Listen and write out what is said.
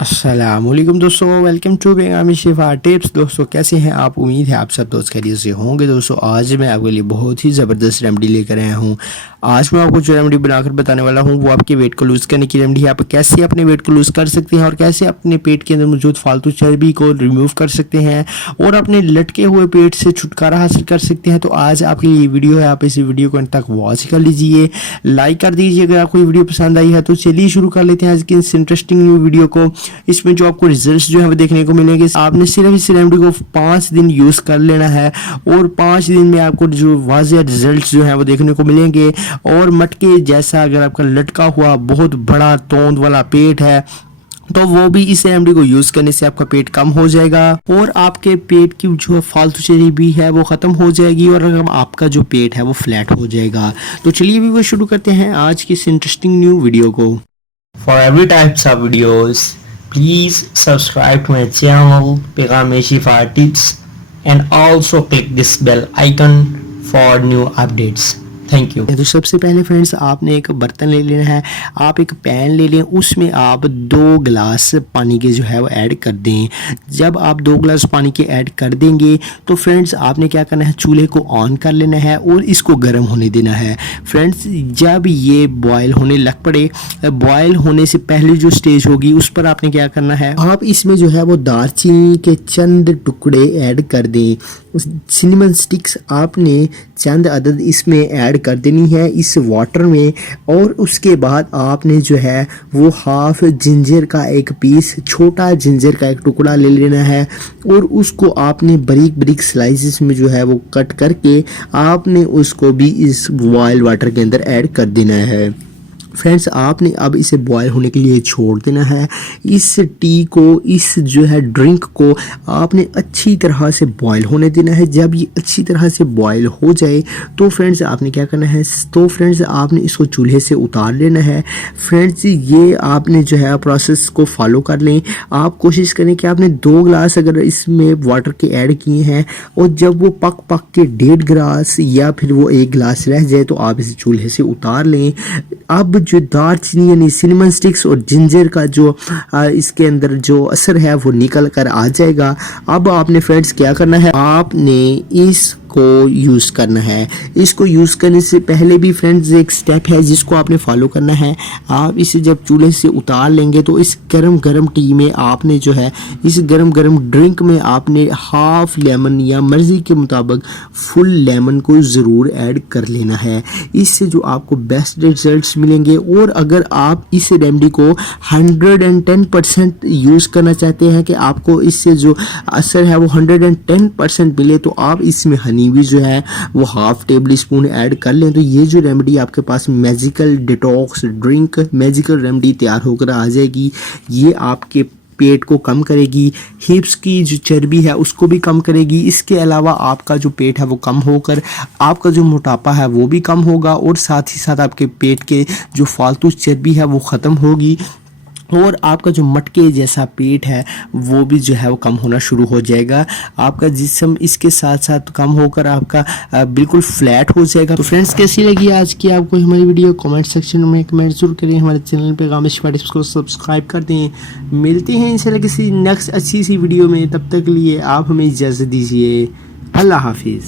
अस्सलामुअलैकुम दोस्तों, welcome to बेगामी Shifa tips. दोस्तों कैसे हैं आप? उम्मीद है आप सब दोस्त खैरियत से होंगे। दोस्तों आज मैं आपके लिए बहुत ही ज़बरदस्त रेमेडी लेकर आया हूं। आज मैं आपको जो रेमेडी बनाकर बताने वाला हूं वो आपके वेट को लूज़ करने की रेमेडी है। आप कैसे अपने वेट को लूज़ कर सकते हैं और कैसे अपने पेट के अंदर मौजूद फालतू चर्बी को रिमूव कर सकते हैं और अपने लटके हुए पेट से छुटकारा हासिल कर सकते हैं। तो आज आपके लिए वीडियो है, आप इस वीडियो को अंत तक वॉच कर लीजिए, लाइक कर दीजिए अगर आपको ये वीडियो पसंद आई है। तो चलिए शुरू कर लेते हैं आज की इस इंटरेस्टिंग न्यू वीडियो को। इसमें जो आपको रिजल्ट्स जो है वो देखने को मिलेंगे। आपने सिर्फ इस रेमेडी को 5 दिन यूज़ कर लेना है और 5 दिन में आपको जो वाज़ेह रिजल्ट्स जो है वो देखने को मिलेंगे। और मटके जैसा अगर आपका लटका हुआ बहुत बड़ा तोंद वाला पेट है तो वो भी इस रेमेडी को यूज करने से आपका पेट कम हो जाएगा और आपके पेट की जो फालतू चर्बी है वो खत्म हो जाएगी और आपका जो पेट है वो फ्लैट हो जाएगा। तो चलिए भी वो शुरू करते हैं आज की इस इंटरेस्टिंग न्यू वीडियो को। For every types of videos, please subscribe to my channel Pegame Shifa Tips and also click this bell icon for new updates. Thank you. तो सबसे पहले फ्रेंड्स आपने एक बर्तन ले लेना है, आप एक पैन ले लें, उसमें आप 2 गिलास पानी के जो है वो ऐड कर दें। जब आप 2 गिलास पानी के ऐड कर देंगे तो फ्रेंड्स आपने क्या करना है, चूल्हे को ऑन कर लेना है और इसको गर्म होने देना है। फ्रेंड्स जब ये बॉयल होने लग पड़े, बॉयल होने से पहले जो स्टेज होगी उस पर आपने क्या करना है, आप इसमें जो है वो दालचीनी के चंद टुकड़े ऐड कर दें। सिनेमन स्टिक्स आपने चंद अदद इसमें ऐड कर देनी है इस वाटर में। और उसके बाद आपने जो है वो हाफ जिंजर का एक पीस, छोटा जिंजर का एक टुकड़ा ले लेना है और उसको आपने बारीक बारीक स्लाइसेस में जो है वो कट करके आपने उसको भी इस बॉयल वाटर के अंदर ऐड कर देना है। फ्रेंड्स आपने अब इसे बॉयल होने के लिए छोड़ देना है। इस टी को, इस जो है ड्रिंक को आपने अच्छी तरह से बॉयल होने देना है। जब ये अच्छी तरह से बॉयल हो जाए तो फ्रेंड्स आपने क्या करना है, तो फ्रेंड्स आपने इसको चूल्हे से उतार लेना है। फ्रेंड्स ये आपने जो है प्रोसेस को फॉलो कर लें। आप कोशिश करें कि आपने 2 गिलास अगर इसमें वाटर के ऐड किए हैं और जब वो पक पक के 1.5 गिलास या फिर वो 1 गिलास रह जाए तो आप इसे चूल्हे से उतार लें। अब जो दालचीनी यानी सिनेमन स्टिक्स और जिंजर का जो इसके अंदर जो असर है वो निकल कर आ जाएगा। अब आपने फ्रेंड्स क्या करना है, आपने इसको यूज़ करना है। इसको यूज़ करने से पहले भी फ्रेंड्स एक स्टेप है जिसको आपने फॉलो करना है। आप इसे जब चूल्हे से उतार लेंगे तो इस गरम गरम टी में आपने जो है, इस गरम गरम ड्रिंक में आपने हाफ लेमन या मर्ज़ी के मुताबिक फुल लेमन को ज़रूर ऐड कर लेना है। इससे जो आपको बेस्ट रिजल्ट्स मिलेंगे। और अगर आप इस रेमेडी को 110% यूज़ करना चाहते हैं कि आपको इससे जो असर है वो 110% मिले तो आप इसमें हनी भी जो है वो हाफ टेबल स्पून ऐड कर लें। तो ये जो रेमेडी आपके पास magical detox drink, magical remedy तैयार होकर आ जाएगी। ये आपके पेट को कम करेगी, हिप्स की जो चर्बी है उसको भी कम करेगी। इसके अलावा आपका जो पेट है वो कम होकर आपका जो मोटापा है वो भी कम होगा और साथ ही साथ आपके पेट के जो फालतू चर्बी है वो ख़त्म होगी और आपका जो मटके जैसा पेट है वो भी जो है वो कम होना शुरू हो जाएगा। आपका जिस्म इसके साथ साथ कम होकर आपका बिल्कुल फ्लैट हो जाएगा। तो फ्रेंड्स कैसी लगी आज की आपको हमारी वीडियो? कमेंट सेक्शन में कमेंट जरूर करें। हमारे चैनल पे पेगामे शिफा टिप्स को सब्सक्राइब कर दें। मिलते हैं इंशाल्लाह किसी नेक्स्ट अच्छी सी वीडियो में। तब तक के लिए आप हमें इजाज़त दीजिए। अल्लाह हाफिज़।